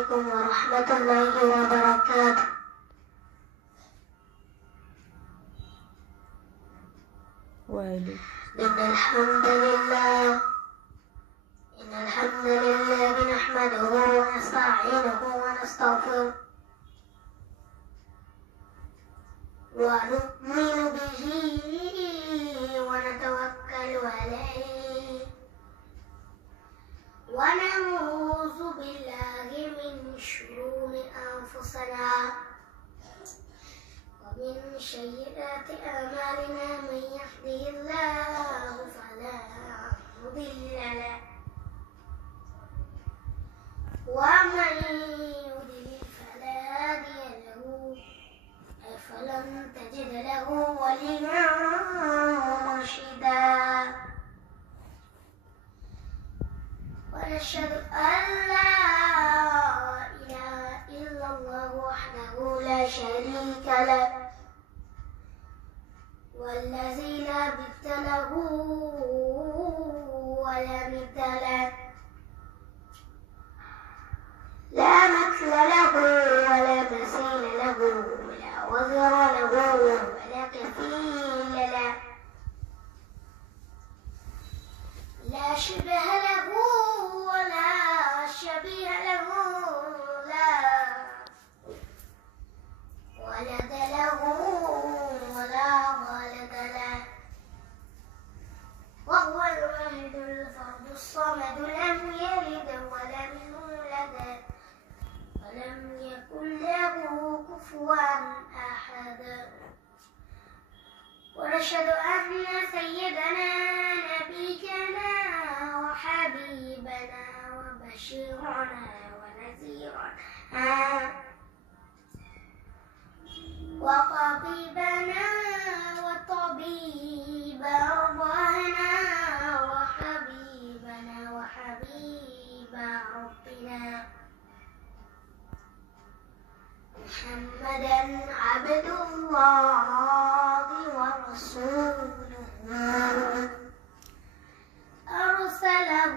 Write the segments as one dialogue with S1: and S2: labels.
S1: عليكم ورحمة الله وبركاته.
S2: وعليكم.
S1: إن الحمد لله إن الحمد لله نحمده ونستعينه ونستغفره. ونؤمن ونعوذ بالله من شرور أنفسنا ومن سيئات أعمالنا من يهده الله فلا مضل له ومن يضلل فلا هادي له فلن تجد له وليا مرشدا ونشهد أن لا إله إلا الله وحده لا شريك له. والذي لا وبشيرنا ونذيرنا. وطبيبنا وطبيب أرواحنا وحبيبنا وحبيب ربنا. محمدا عبد الله ورسوله. أرسله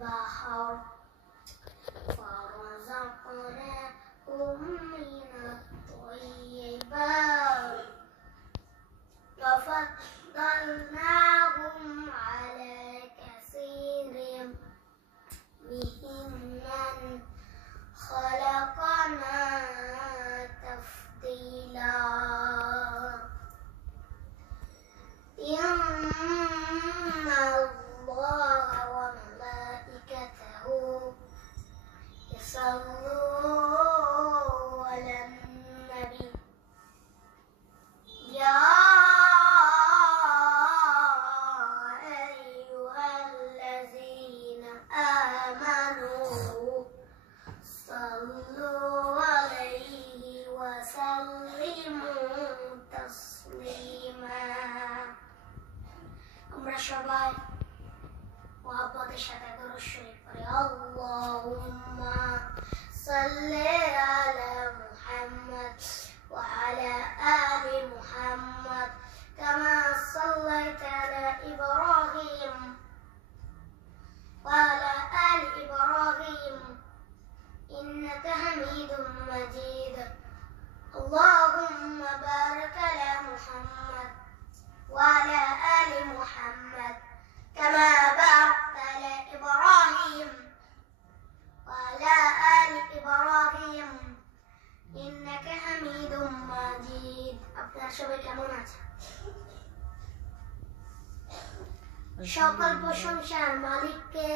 S1: والبحر ورزقناهم من الطيبات. وفضلناهم على كثير ممن خلقنا تفضيلا. إن يصلون মালিককে।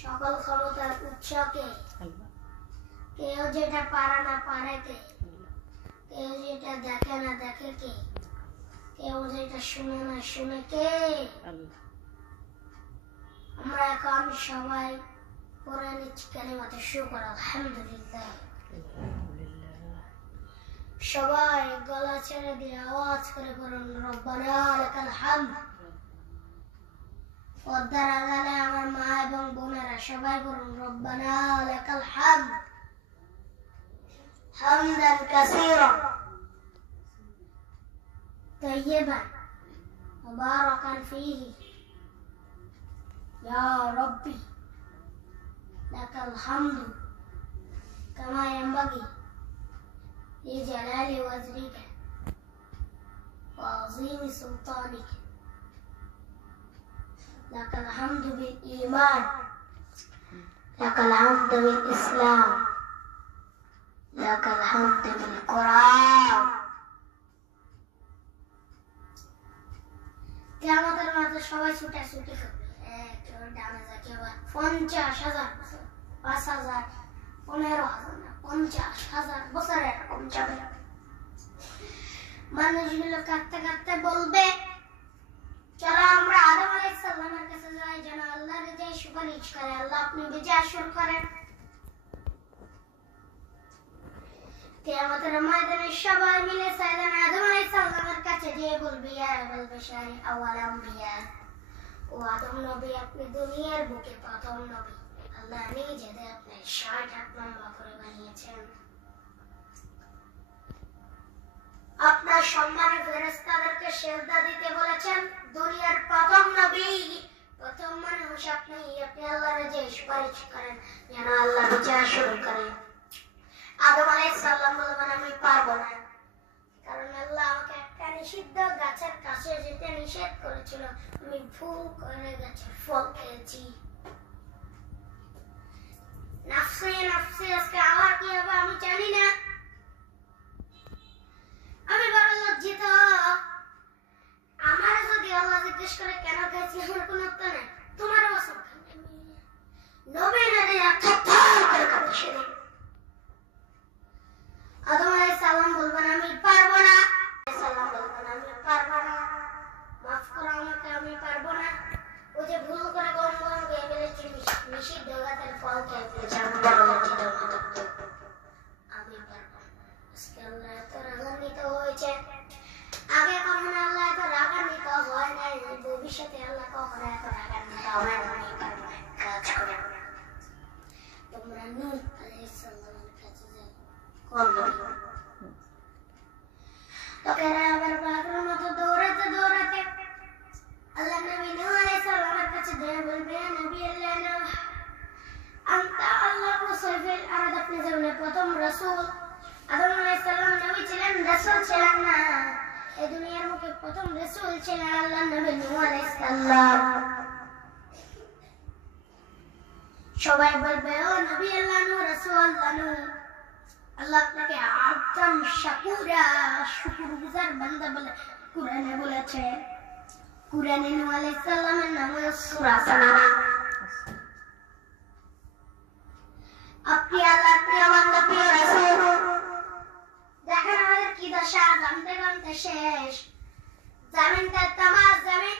S1: সকল ক্ষমতার উৎসকে। কেউ যেটা না পারে কে? কেউ যেটা দেখে না দেখে কে? কেউ যেটা শুনে না শুনে কে? আমরা এখন সবাই নিচ্ছি শুকর, আলহামদুলিল্লাহ। সবাই গলা ছেড়ে দিয়ে আওয়াজ করে বলুন, রব্বানা লাকাল হামদ। পদ্মার আগালে আমার মা এবং বোনেরা সবাই বলুন রব্বানা লাকাল হামদ হামদান কাসীরা طيبا مباركا فيه يا ربي لك الحمد كما ينبغي لجلال وزرك وعظيم سلطانك লাকাল হামদু বিল ইমান লাকাল হামদু বিল ইসলাম, লাকাল হামদু মাঝে সবাই ছুটাছুটি করবে। পঞ্চাশ হাজার বছর, পাঁচ হাজার, পনেরো হাজার পঞ্চাশ হাজার বছরের কম যাবে। মানুষগুলো কাঁদতে কাঁদতে বলবে চলো আমরা আদম আলাইসাল্লামের কাছে যাই, যেন আল্লাহর যে সুপারিশ করে, আল্লাহ আপনি বেজে আসর করেন। কিয়ামতের ময়দানে সবাই মিলে সাইয়েদানা আদম আলাইহিসসালামের কাছে যেয়ে বলবে, ইয়া আবুল বাশারি, আওয়াল আম্বিয়া। ও আদম নবী, আপনি দুনিয়ার বুকে প্রথম নবী। আল্লাহ নিজেদের আপনি ষাট হাত লম্বা করে বানিয়েছেন। আপনার সম্মানে ফেরেশতাদেরকে সেজদা দিতে বলেছেন দুনিয়ার প্রথম নবী। প্রথম মানুষ আপনি আপনি আল্লাহর যে সুপারিশ করেন, যেন আল্লাহ বিচার শুরু করেন। আদম আলাইসাল্লাম বলবেন আমি পারব না। কারণ আল্লাহ আমাকে একটা নিষিদ্ধ গাছের কাছে যেতে নিষেধ করেছিল। আমি ভুল করে গাছের ফল খেয়েছি। নাফসে আলাইহিস সবাই বলবে, ও নবী, আল্লাহ রাসূল, আল্লাহ আল্লাহ আপনাকে আদম শাকুরা, শুকরগুজার বান্দা বলে, কুরআনে বলেছে। কুরআনে নূহ আলাইহিস সালামের নাম হলো সূরা সানারা আপনি আল্লাহর প্রিয় বান্দা প্রিয় রাসূল। দেখেন আমাদের কি দশা, জানতে জানতে শেষ। জামিনটা তামাজ জামিন।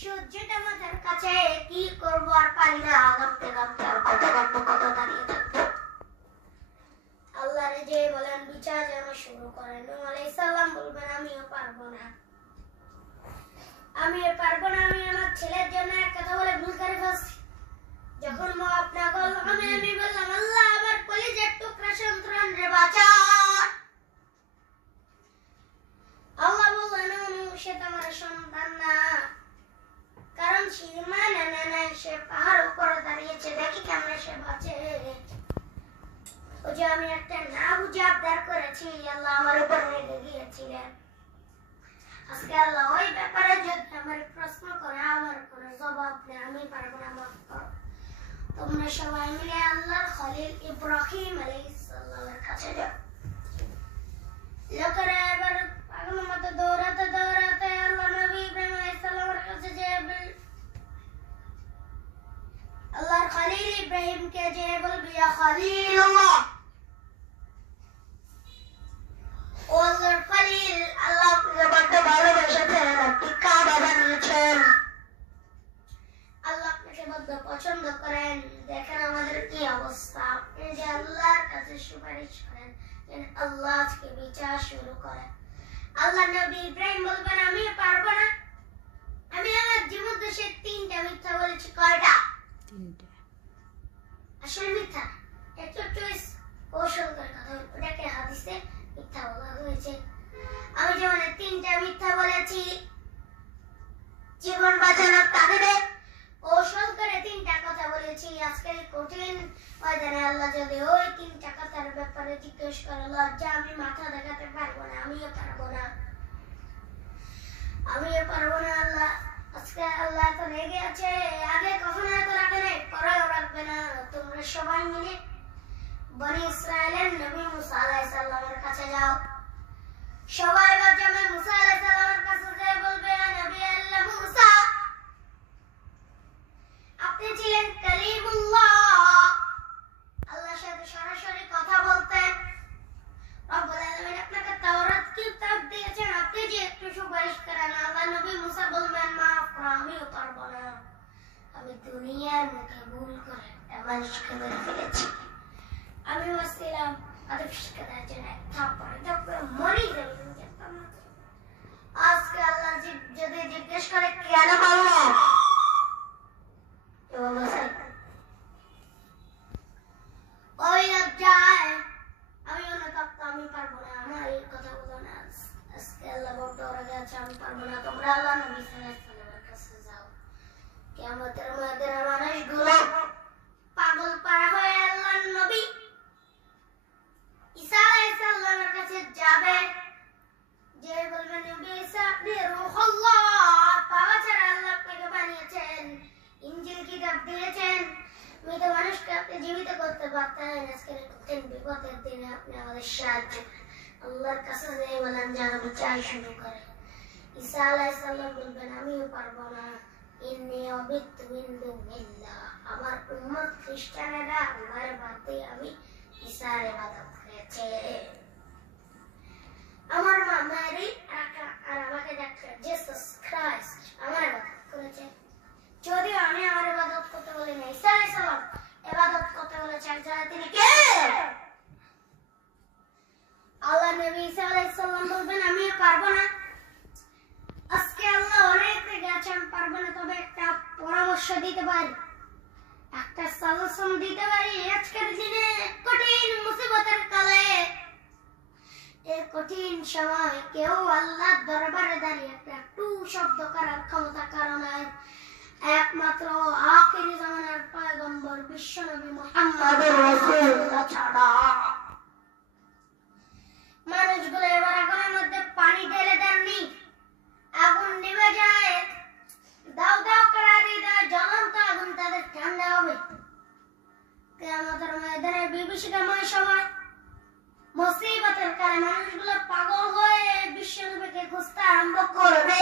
S1: সূর্যটা আমাদের কাছে কি করব আর পারি না। গামতে গামতে আর কত গামবো কত দাঁড়িয়ে থাকব। আল্লাহরে যে বলেন, বিচার যেন শুরু করেন। নূহ বলবেন, আমিও পারব না। আমি পারব না, আমি আমার ছেলের জন্য এক কথা বলে ভুল করে ফেলছি। যখন মা আপনা বলল আমি আমি বললাম, আল্লাহ, আমার কলিজার টুকরা সন্তান রে বাঁচা আল্লাহ বললেন সে তোমার সন্তান না। কারণ সে মানে না না সে পাহাড় উপরে দাঁড়িয়েছে, দেখি কেমন সে বাঁচে। যে আমি একটা না বুঝে আবদার করেছি, আল্লাহ আমার উপর রেগে গিয়েছিলেন। আজকে আল্লাহ ওই ব্যাপারে যদি আমার প্রশ্ন করে, আমার কোনো জবাব নেই, আমি না, মাফ তোমরা সবাই মিলে আল্লাহর খলিল ইব্রাহিম কাছে যাও। লোকেরা এবার পাগলের মতো দৌড়াতে ইব্রাহিমকে যে বলবি ও আল্লাহর আল্লাহ ভালোবেসেছেন কাবা বানিয়েছেন। আল্লাহ আপনাকে পছন্দ করেন। দেখেন আমাদের কি অবস্থা। আপনি যে আল্লাহর কাছে সুপারিশ করেন আল্লাহ আজকে বিচার শুরু করেন। আল্লাহ নবী ইব্রাহিম বলবেন, আমি পারব না। আমি আমার জীবন দেশে তিনটা মিথ্যা বলেছি। কয়টা? আসলে মিথ্যা একটু চয়েস কৌশল করে কথা ওটাকে হাদিসে মিথ্যা বলা হয়েছে। আমি যেমন তিনটা মিথ্যা বলেছি, জীবন বাঁচানোর তাগিদে কৌশল করে তিনটা কথা বলেছি। আজকের কঠিন ময়দানে আল্লাহ যদি ওই তিনটা কথার ব্যাপারে জিজ্ঞেস করে, লজ্জা আমি মাথা দেখাতে পারব না, আমিও পারব না। আমিও পারব না আল্লাহ। আজকে আল্লাহ তো রেগে আছে, আগে কখনো এত রাখে নাই, পরেও রাখবে না। তোমরা সবাই মিলে বনি ইসরায়েলের নবী মুসা আলাইহিস সালামের কাছে যাও। সবাই জমে মুসা আলাইহিস সালামের কাছে যেয়ে বলবে "ইয়া নবী আল্লাহ মুসা আপনি ছিলেন কালিমুল্লাহ আল্লাহর সাথে সরাসরি কথা বলতেন রব্বুল আলামিন আপনাকে তাওরাত কিতাব দিয়েছেন আপনি যে একটু সুপারিশ করেন আল্লাহ নবী মুসা বলবেন মাফ করো আমিও পারব না। আমি দুনিয়ার মুখে ভুল করে মানুষকে মেরে ফেলেছি। আমি বলছিলাম আরে ফিসকে দেওয়ার জন্য থাপ্পড়ে থাপ্পড়ে মরি আজকে আল্লাহ যদি জিজ্ঞেস করে, কেন পারল আমি পারব না। আমার আল্লাহ না। তোমরা আল্লাহ নবী সাল্লাল্লাহু আলাইহি কাছে যাও কিয়ামতের ময়দানে মানুষগুলো পাগল পারা হয়ে আল্লাহর নবী ঈসা আলাইহিস সালামের কাছে যাবে যে বলবে নবী ঈসা আপনি রূহুল্লাহ পাওয়া ছাড়া আল্লাহ আপনাকে বানিয়েছেন ইনজিল কিতাব দিয়েছেন মৃত মানুষকে আপনি জীবিত করতে পারতেন আজকের কঠিন বিপদের দিনে আপনি আমাদের সাহায্য করেন। আল্লাহর কাছে যে বলেন যেন বিচার শুরু করে ঈসা আলাইহিস সালাম বলবেন আমিও পারব না ইন্নি অবিত্তু মিন দুনিল্লাহ আমার উম্মত আল্লাহর বাদ আমি ঈসার ইবাদত করেছে আমার মা মেরি আর- আমাকে ডাক্তার জেসাস ক্রাইস্ট আমার ইবাদত করেছে যদিও আমি আমার ইবাদত করতে বলি না ঈসা আলাইহিস ইবাদত করতে বলেছে একজন তিনি কে আল্লাহ নবী ঈসা আলাইহিস বলবেন আমি পারব না আজকে আল্লাহ অনেক রেগে আছে আমি পারব না তবে একটা পরামর্শ দিতে পারি একটা সাজেশন দিতে পারি আজকের দিনে কঠিন মুসিবতের কালে। এই কঠিন সময় কেউ দরবারে দাঁড়িয়ে শব্দ করার ক্ষমতা একমাত্র পয়গম্বর মুহাম্মদ ছাড়া। মানুষগুলো এবার আগুনের মধ্যে পানি ঢেলে দেননি। আগুন নিভে যায়। দাও দাও করে হৃদয় জ্বলন্ত ঠান্ডা হবে কেয়ামতের ময়দানে বিভীষিকাময় সময় মুসিবতের কারণে মানুষগুলো পাগল হয়ে বিশ্বনবীকে খুঁজতে আরম্ভ করবে।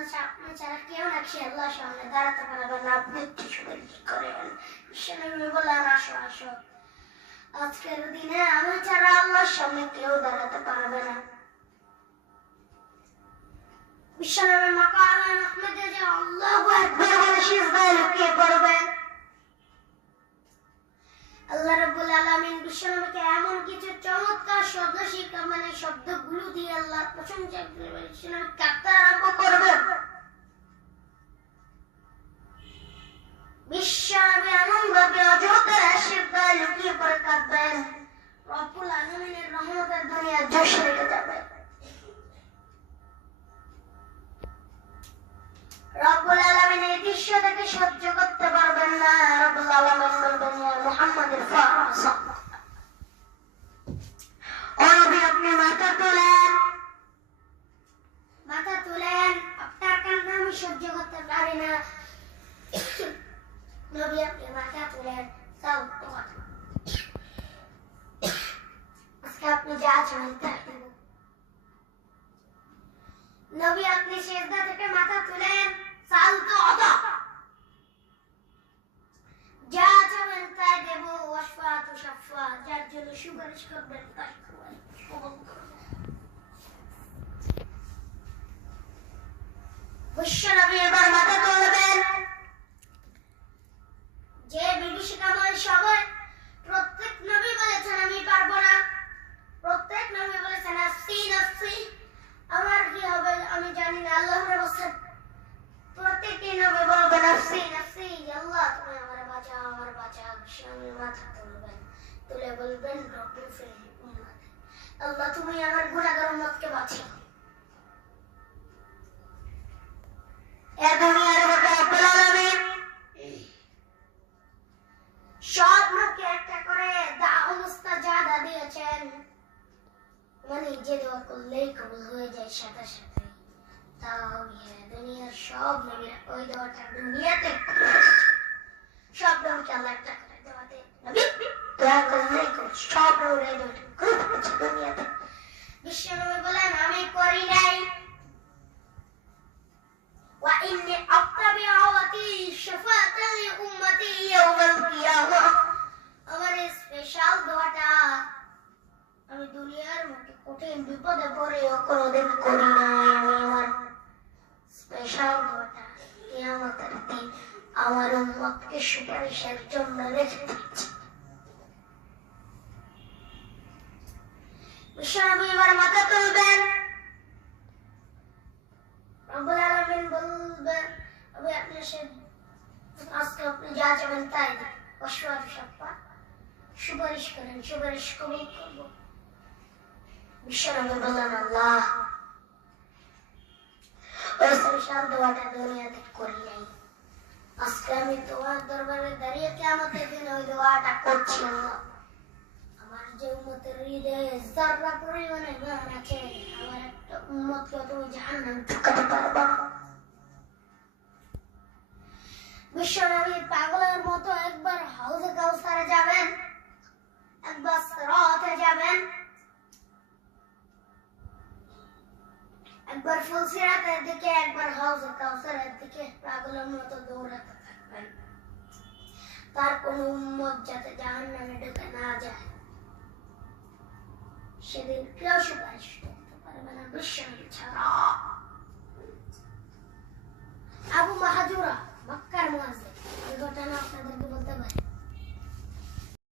S1: তারা বলেছে আপনি ছাড়া কেউ নাকি আল্লাহ সামনে দাঁড়াতে পারবে না আপনি সুপারিশ করেন? বিশ্বনবী বললেন আসো আসো। আজকের দিনে আমি ছাড়া আল্লাহর সামনে কেউ দাঁড়াতে পারবে না। বিশ্বনবী মাকামে মাহমুদে যে আল্লাহু আকবার বলে, সিজদায় লুটিয়ে পড়বেন। আল্লাহ রাব্বুল আলামিন বিশ্বনবীকে এমন কিছু চমৎকার শব্দ শিক্ষা মানে শব্দগুলো দিয়ে আল্লাহ প্রশংসা করবেন বিশ্বনবী আরম্ভ করবেন। বিশ্বনবী এমন ভাবে অজগর সিজদায় লুটিয়ে পড়ে কাঁদবেন। রব্বুল আলামিনের রহমতের দুনিয়া জোশ রেখে যাবে। রব্বুল আলামিন এই দৃশ্য দেখে সহ্য করতে পারবেন না। রব্বুল আলামিন বলবেন মুহাম্মাদের ফারাসা ও নবী, আপনি মাথা তোলেন। মাথা তুলেন। আপনার আমি সহ্য করতে পারি না। নবী, আপনি মাথা তুলেন। তোমার। আজকে আপনি যা চান দেব। নবী, আপনি সেজদা থেকে মাথা তুলেন। চাল তো অদা যা চাবেন তাই দেব ওয়াসফা তো সাফা যার জন্য সুপারিশ করবেন তাই করবেন কবুল করবেন বিশ্বনবী এবার মাথা তুলবেন যে বিভীষিকাময় সবাই প্রত্যেক নবী বলেছেন আমি পারব না প্রত্যেক নবী বলেছেন নাফসি নাফসি আমার কি হবে আমি জানি না আল্লাহ বলেছেন প্রত্যেকটি নবী বলবে নাফসি নাফসি আল্লাহ, তুমি আমার বাঁচাও আমার বাঁচাও। বিশ্বনবী মাথা তুলবেন তুলে বলবেন রব্বি ফিল আল্লাহ তুমি আমার গুনাহগার উম্মতকে বাঁচাও এ দুনিয়ার মধ্যে রব্বুল আলামিন সব লোককে একটা করে দাউলুস্তা জাদা দিয়েছেন। মানে যে দোয়া করলেই কবুল হয়ে যায় সাথে সাথে তাও ইয়ে দুনিয়ার সব নবীরা ওই দোয়াটা দুনিয়াতে করেছে। সব নবীকে আল্লাহ একটা করে দোয়াতে নবী দোয়া করলেই কবুল সব নবীরা এই দোয়াটা করে ফেলেছে দুনিয়াতে বিশ্ব নবী বলেন আমি করি নাই وإني أتبع شفاعة لأمتي يوم القيامة আমার এই স্পেশাল দোয়াটা আমি দুনিয়ার মধ্যে কঠিন বিপদে পড়েও কোনোদিন করি নাই আমি আমার স্পেশাল দোয়াটা কিয়ামতের দিন আমার উম্মতকে সুপারিশের জন্য রেখে দিচ্ছি বিশ্বনবী এবার মাথা তুলবেন রব্বুল আলামিন বলবেন আমি আপনার সে আজকে আপনি যা চাবেন তাই দেন অসহায় সপ্পা সুপারিশ করেন সুপারিশ কবুল করব বিশ্বনবী বললেন আল্লাহ স্পেশাল দোয়াটা দুনিয়াতে করি নাই আজকে আমি তোমার দরবারে দাঁড়িয়ে কেমতের দিন ওই দোয়াটা করছি আমার যে উম্মতের হৃদয়ে যারা পরিমাণে আছে আমার একটা উম্মতকে তুমি জাহান্নাম ঢুকাতে পারবা বিশ্বনবী পাগলের মতো একবার হাউজে কাউসারে যাবেন একবার সিরাতে যাবেন একবার ফুলসিরাতের দিকে একবার হাউস কাউসারের দিকে পাগলের মতো দৌড়াতে থাকবেন। তার কোনো উন্মত যাতে জাহান নামে ঢুকে না যায়। সেদিন কেউ সুপারিশ করতে পারবে না বিশ্বাস ছাড়া। আবু মাহাজুরা, মক্কার মাঝে এই ঘটনা আপনাদেরকে বলতে পারি।